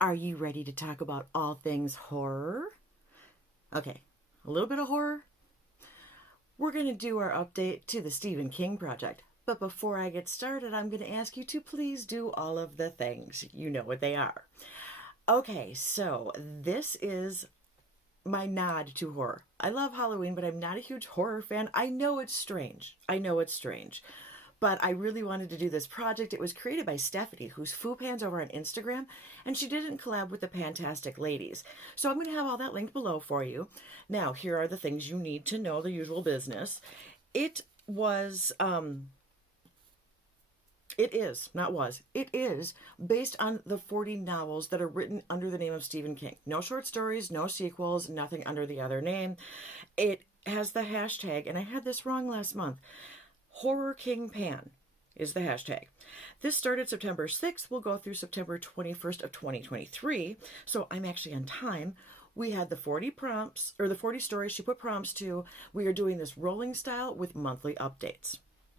Are you ready to talk about all things horror? Okay, a little bit of horror. We're going to do our update to the Stephen King project. But before I get started, I'm going to ask you to please do all of the things. You know what they are. Okay, so this is my nod to horror. I love Halloween, but I'm not a huge horror fan. I know it's strange. But I really wanted to do this project. It was created by Stephanie, who's Foo Pans over on Instagram, and she didn't collab with the Fantastic Ladies. So I'm going to have all that linked below for you. Now, here are the things you need to know, the usual business. It is based on the 40 novels that are written under the name of Stephen King. No short stories, no sequels, nothing under the other name. It has the hashtag, and I had this wrong last month, Horror King Pan is the hashtag. This started September 6th. We'll go through September 21st of 2023. So I'm actually on time. We had the 40 prompts, or the 40 stories she put prompts to. We are doing this rolling style with monthly updates.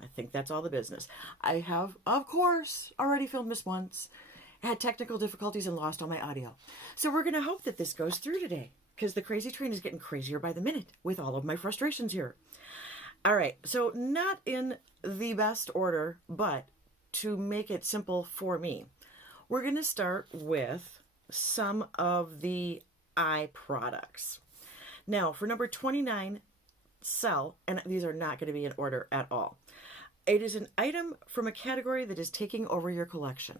I think that's all the business. I have, of course, already filmed this once. Had technical difficulties and lost all my audio. So we're going to hope that this goes through today, because the crazy train is getting crazier by the minute with all of my frustrations here. All right, so not in the best order, but to make it simple for me, we're going to start with some of the eye products. Now, for number 29, Sell, and these are not going to be in order at all. It is an item from a category that is taking over your collection.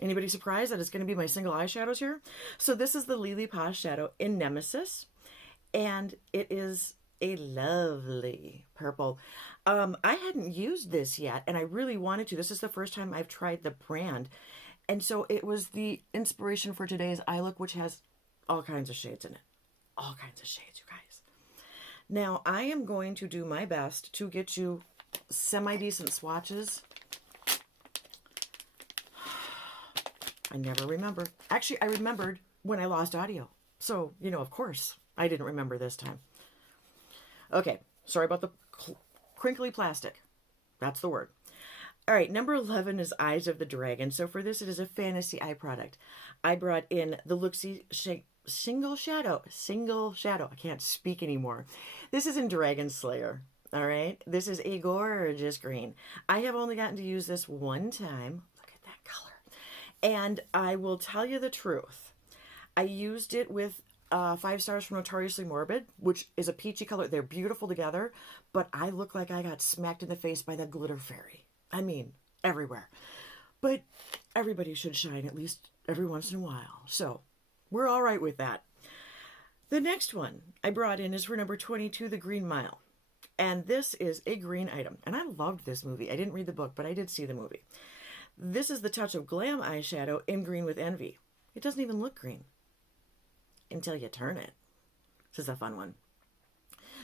Anybody surprised that it's going to be my single eyeshadows here? So this is the Lily Paz shadow in Nemesis. And it is a lovely purple. I hadn't used this yet, and I really wanted to. This is the first time I've tried the brand. And so it was the inspiration for today's eye look, which has all kinds of shades in it. All kinds of shades, you guys. Now, I am going to do my best to get you semi-decent swatches. I never remember. Actually, I remembered when I lost audio. So, of course, I didn't remember this time. Okay, sorry about the crinkly plastic. That's the word. All right, number 11 is Eyes of the Dragon. So for this, it is a fantasy eye product. I brought in the Luxie Single Shadow. I can't speak anymore. This is in Dragon Slayer. All right, this is a gorgeous green. I have only gotten to use this one time. Look at that color. And I will tell you the truth. I used it with 5 stars from Notoriously Morbid, which is a peachy color. They're beautiful together, but I look like I got smacked in the face by the glitter fairy. I mean, everywhere. But everybody should shine at least every once in a while. So we're all right with that. The next one I brought in is for number 22, The Green Mile. And this is a green item. And I loved this movie. I didn't read the book, but I did see the movie. This is the Touch of Glam eyeshadow in Green with Envy. It doesn't even look green until you turn it. This is a fun one.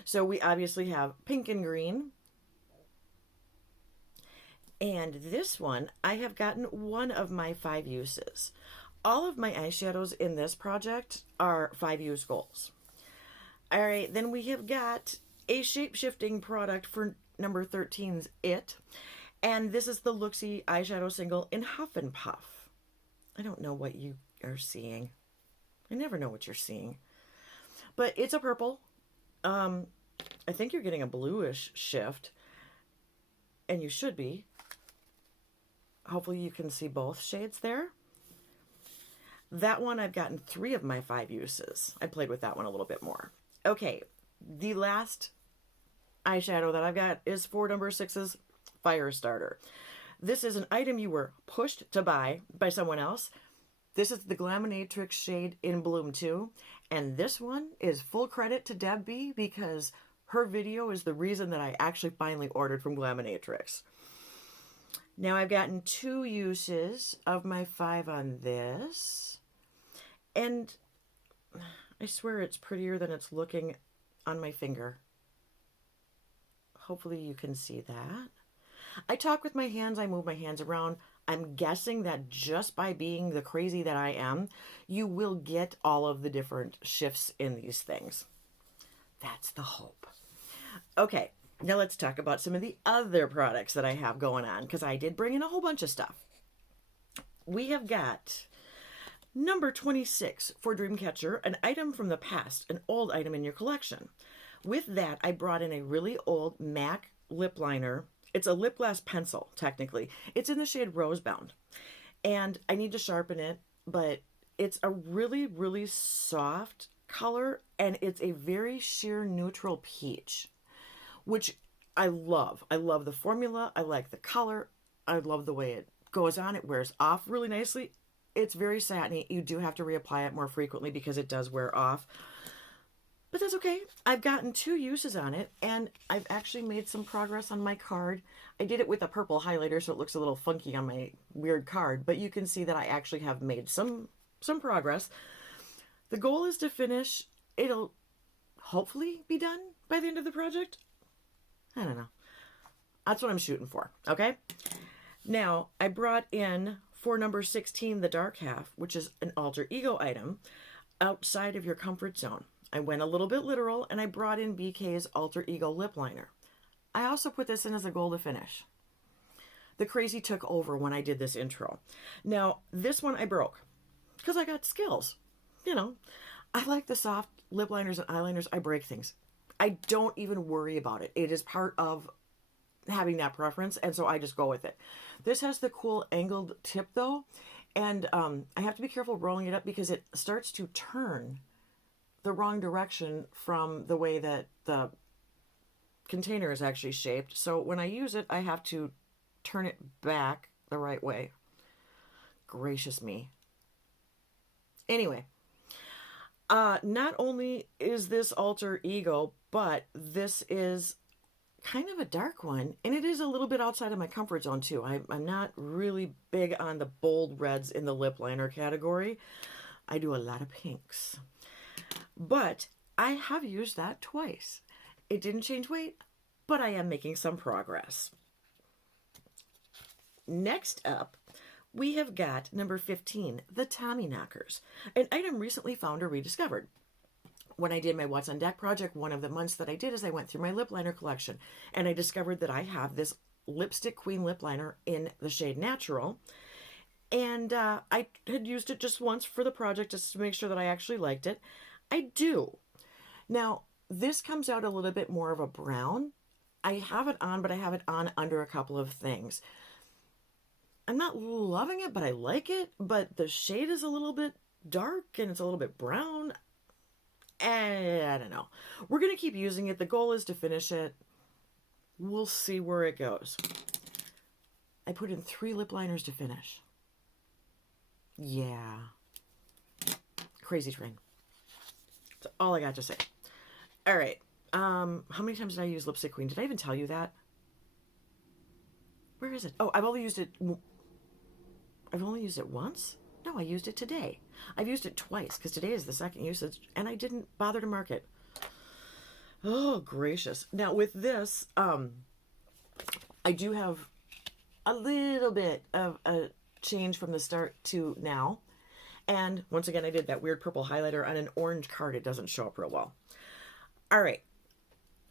So we obviously have pink and green. And this one, I have gotten one of my 5 uses. All of my eyeshadows in this project are 5 use goals. All right, then we have got a shape-shifting product for number 13's It. And this is the Luxie eyeshadow single in Huff and Puff. I don't know what you are seeing. I never know what you're seeing. But it's a purple. I think you're getting a bluish shift. And you should be. Hopefully you can see both shades there. That one I've gotten 3 of my 5 uses. I played with that one a little bit more. Okay, the last eyeshadow that I've got is for number 6's Firestarter. This is an item you were pushed to buy by someone else. This is the Glaminatrix shade in Bloom 2. And this one is full credit to Deb B because her video is the reason that I actually finally ordered from Glaminatrix. Now I've gotten 2 uses of my 5 on this. And I swear it's prettier than it's looking on my finger. Hopefully you can see that. I talk with my hands, I move my hands around. I'm guessing that just by being the crazy that I am, you will get all of the different shifts in these things. That's the hope. Okay, now let's talk about some of the other products that I have going on, because I did bring in a whole bunch of stuff. we have got number 26 for Dreamcatcher, an item from the past, an old item in your collection. With that, I brought in a really old MAC lip liner. It's a lip glass pencil, technically. It's in the shade Rosebound. And I need to sharpen it, but it's a really, really soft color, and it's a very sheer neutral peach, which I love. I love the formula. I like the color. I love the way it goes on. It wears off really nicely. It's very satiny. You do have to reapply it more frequently because it does wear off. But that's okay. I've gotten 2 uses on it, and I've actually made some progress on my card. I did it with a purple highlighter, so it looks a little funky on my weird card, but you can see that I actually have made some progress. The goal is to finish. It'll hopefully be done by the end of the project. I don't know. That's what I'm shooting for, okay? Now, I brought in, for number 16, the Dark Half, which is an alter ego item outside of your comfort zone. I went a little bit literal, and I brought in BK's Alter Ego Lip Liner. I also put this in as a goal to finish. The crazy took over when I did this intro. Now, this one I broke, because I got skills. You know, I like the soft lip liners and eyeliners. I break things. I don't even worry about it. It is part of having that preference, and so I just go with it. This has the cool angled tip, though, and I have to be careful rolling it up because it starts to turn the wrong direction from the way that the container is actually shaped. So when I use it, I have to turn it back the right way. Gracious me. Anyway, not only is this alter ego, but this is kind of a dark one, and it is a little bit outside of my comfort zone too. I'm not really big on the bold reds in the lip liner category. I do a lot of pinks. But I have used that twice. It didn't change weight, but I am making some progress. Next up, we have got number 15, the Tommyknockers, an item recently found or rediscovered. When I did my What's on Deck project, one of the months that I did is I went through my lip liner collection, and I discovered that I have this Lipstick Queen lip liner in the shade Natural. And I had used it just once for the project just to make sure that I actually liked it. I do. Now, this comes out a little bit more of a brown. I have it on, but I have it on under a couple of things. I'm not loving it, but I like it. But the shade is a little bit dark and it's a little bit brown. And I don't know. We're going to keep using it. The goal is to finish it. We'll see where it goes. I put in 3 lip liners to finish. Yeah. Crazy train. That's all I got to say. All right. How many times did I use Lipstick Queen? Did I even tell you that? Where is it? Oh, I've only used it once? No, I used it today. I've used it twice because today is the second usage, and I didn't bother to mark it. Oh, gracious. Now, with this, I do have a little bit of a change from the start to now. And once again, I did that weird purple highlighter on an orange card. It doesn't show up real well. All right.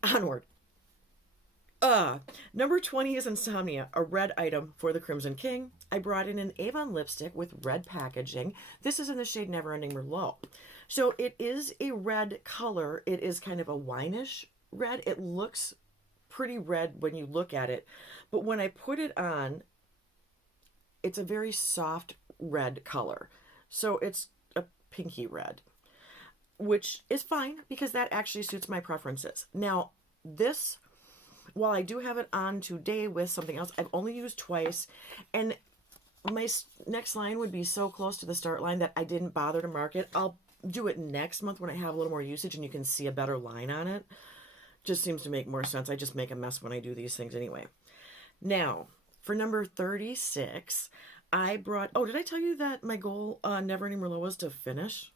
Onward. Number 20 is Insomnia, a red item for the Crimson King. I brought in an Avon lipstick with red packaging. This is in the shade Neverending Merlot. So it is a red color. It is kind of a wineish red. It looks pretty red when you look at it. But when I put it on, it's a very soft red color. So it's a pinky red, which is fine because that actually suits my preferences. Now, this, while I do have it on today with something else, I've only used twice. And my next line would be so close to the start line that I didn't bother to mark it. I'll do it next month when I have a little more usage and you can see a better line on it. Just seems to make more sense. I just make a mess when I do these things anyway. Now, for number 36, I brought... Oh, did I tell you that my goal on Neverending Merlot was to finish?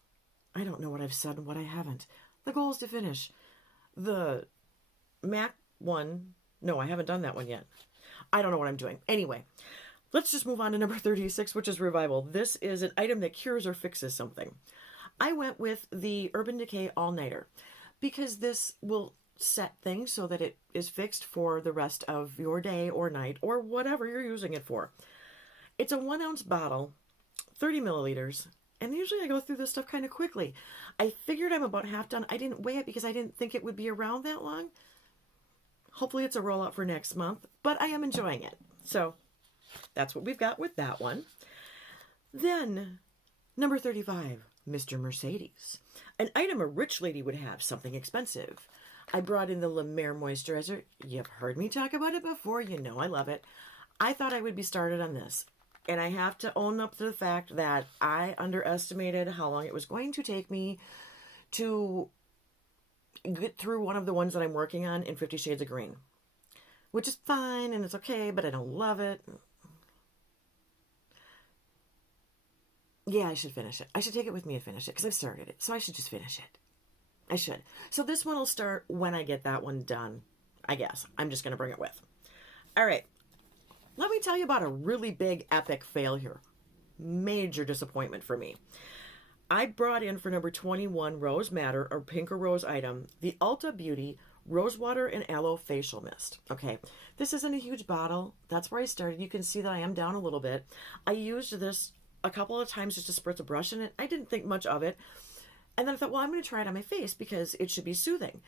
I don't know what I've said and what I haven't. The goal is to finish. The MAC one... No, I haven't done that one yet. I don't know what I'm doing. Anyway, let's just move on to number 36, which is Revival. This is an item that cures or fixes something. I went with the Urban Decay All-Nighter because this will set things so that it is fixed for the rest of your day or night or whatever you're using it for. It's a 1-ounce bottle 30 milliliters. And usually I go through this stuff kind of quickly. I figured I'm about half done. I didn't weigh it because I didn't think it would be around that long. Hopefully it's a rollout for next month, but I am enjoying it. So that's what we've got with that one. Then, number 35, Mr. Mercedes. An item a rich lady would have, something expensive. I brought in the Lemare Moisturizer. You've heard me talk about it before. You know I love it. I thought I would be started on this. And I have to own up to the fact that I underestimated how long it was going to take me to get through one of the ones that I'm working on in 50 Shades of Green. Which is fine and it's okay, but I don't love it. Yeah, I should finish it. I should take it with me and finish it because I've started it. So I should just finish it. I should. So this one will start when I get that one done, I guess. I'm just going to bring it with. All right. Let me tell you about a really big epic fail here. Major disappointment for me. I brought in for number 21 Rose Madder or Pink or Rose item, the Ulta Beauty Rose Water and Aloe Facial Mist. Okay, this isn't a huge bottle. That's where I started. You can see that I am down a little bit. I used this a couple of times just to spritz a brush in it. I didn't think much of it. And then I thought, well, I'm going to try it on my face because it should be soothing.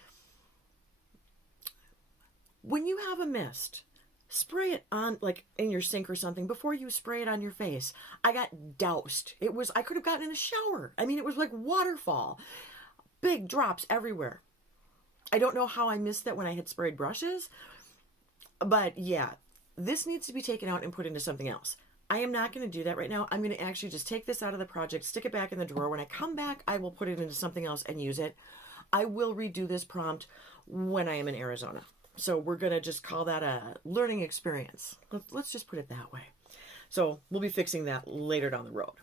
When you have a mist, spray it on, like, in your sink or something before you spray it on your face. I got doused. I could have gotten in the shower. I mean, it was like waterfall. Big drops everywhere. I don't know how I missed that when I had sprayed brushes. But yeah, this needs to be taken out and put into something else. I am not going to do that right now. I'm going to actually just take this out of the project, stick it back in the drawer. When I come back, I will put it into something else and use it. I will redo this prompt when I am in Arizona. So we're going to just call that a learning experience. Let's just put it that way. So we'll be fixing that later down the road.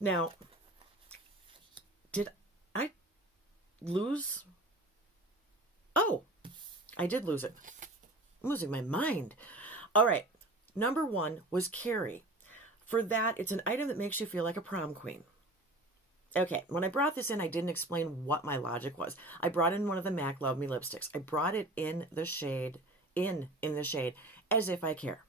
Now, did I lose? Oh, I did lose it. I'm losing my mind. All right. Number 1 was Carrie. For that, it's an item that makes you feel like a prom queen. Okay, when I brought this in, I didn't explain what my logic was. I brought in one of the MAC Love Me lipsticks. I brought it in the shade, in the shade, as if I care.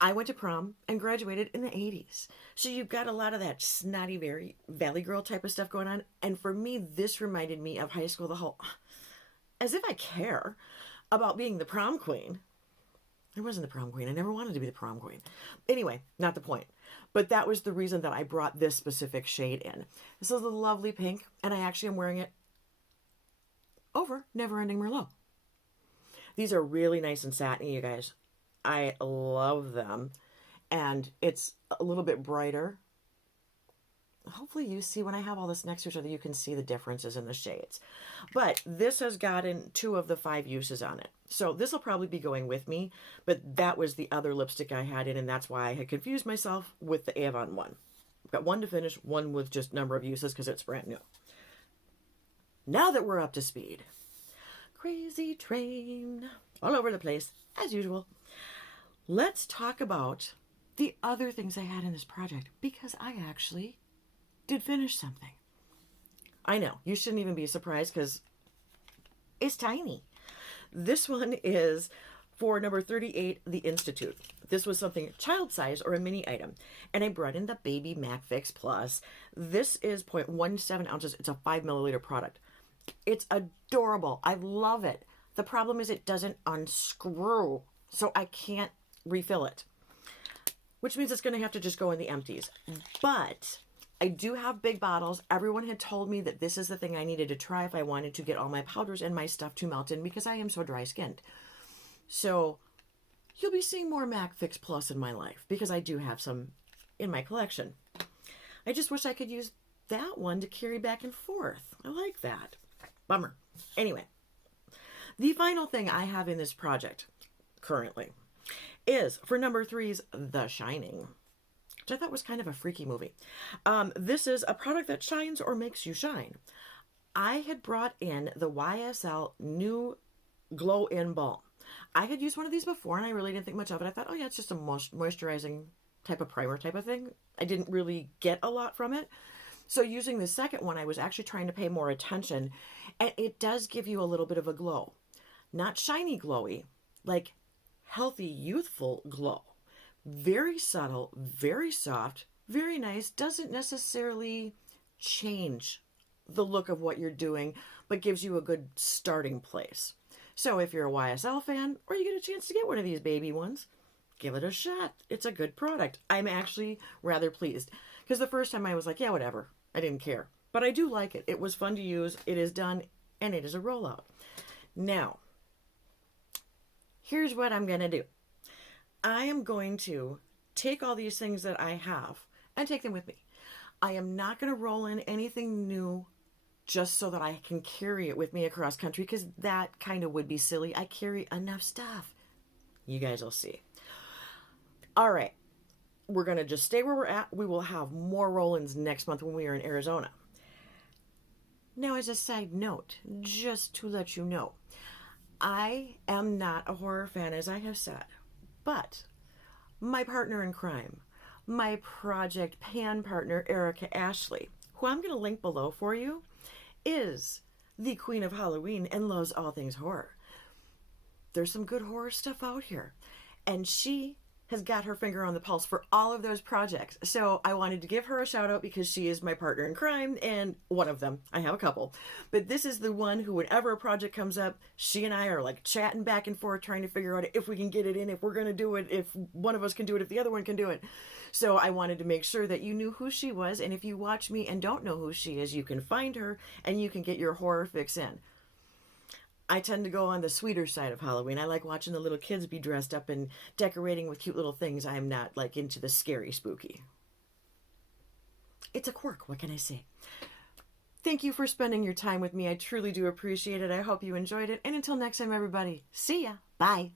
I went to prom and graduated in the 80s. So you've got a lot of that snotty, very Valley Girl type of stuff going on. And for me, this reminded me of high school, the whole, as if I care about being the prom queen. I wasn't the prom queen. I never wanted to be the prom queen. Anyway, not the point. But that was the reason that I brought this specific shade in. This is a lovely pink, and I actually am wearing it over Never Ending Merlot. These are really nice and satiny, you guys. I love them. And it's a little bit brighter. Hopefully you see when I have all this next to each other, you can see the differences in the shades. But this has gotten 2 of the 5 uses on it. So this will probably be going with me, but that was the other lipstick I had in, and that's why I had confused myself with the Avon one. I've got 1 to finish, 1 with just number of uses because it's brand new. Now that we're up to speed. Crazy train. All over the place, as usual. Let's talk about the other things I had in this project, because I actually did finish something. I know, you shouldn't even be surprised because it's tiny. This one is for number 38, The Institute. This was something child size or a mini item. And I brought in the Baby Mac Fix Plus. This is 0.17 ounces. It's a 5 milliliter product. It's adorable. I love it. The problem is it doesn't unscrew, so I can't refill it, which means it's going to have to just go in the empties. But I do have big bottles. Everyone had told me that this is the thing I needed to try if I wanted to get all my powders and my stuff to melt in because I am so dry skinned. So you'll be seeing more Mac Fix Plus in my life because I do have some in my collection. I just wish I could use that one to carry back and forth. I like that. Bummer. Anyway, the final thing I have in this project currently is for number 3's The Shining, which I thought was kind of a freaky movie. This is a product that shines or makes you shine. I had brought in the YSL New Glow In Balm. I had used one of these before and I really didn't think much of it. I thought, oh yeah, it's just a moisturizing type of primer type of thing. I didn't really get a lot from it. So using the second one, I was actually trying to pay more attention, and it does give you a little bit of a glow. Not shiny glowy, like healthy, youthful glow. Very subtle, very soft, Very nice. Doesn't necessarily change the look of what you're doing, but gives you a good starting place. So if you're a YSL fan, or you get a chance to get one of these baby ones, give it a shot. It's a good product. I'm actually rather pleased. Because the first time I was like, yeah, whatever. I didn't care. But I do like it. It was fun to use. It is done, and it is a rollout. Now, here's what I'm going to do. I am going to take all these things that I have and take them with me. I am not going to roll in anything new just so that I can carry it with me across country, because that kind of would be silly. I carry enough stuff. You guys will see. All right. We're going to just stay where we're at. We will have more roll-ins next month when we are in Arizona. Now, as a side note, just to let you know, I am not a horror fan, as I have said, but my partner in crime, my Project Pan partner, Erica Ashley, who I'm going to link below for you, is the queen of Halloween and loves all things horror. There's some good horror stuff out here, and she has got her finger on the pulse for all of those projects. So I wanted to give her a shout out because she is my partner in crime, and one of them. I have a couple. But this is the one who, whenever a project comes up, she and I are like chatting back and forth, trying to figure out if we can get it in, if we're going to do it, if one of us can do it, if the other one can do it. So I wanted to make sure that you knew who she was. And if you watch me and don't know who she is, you can find her and you can get your horror fix in. I tend to go on the sweeter side of Halloween. I like watching the little kids be dressed up and decorating with cute little things. I'm not like into the scary spooky. It's a quirk, what can I say? Thank you for spending your time with me. I truly do appreciate it. I hope you enjoyed it. And until next time, everybody, see ya. Bye.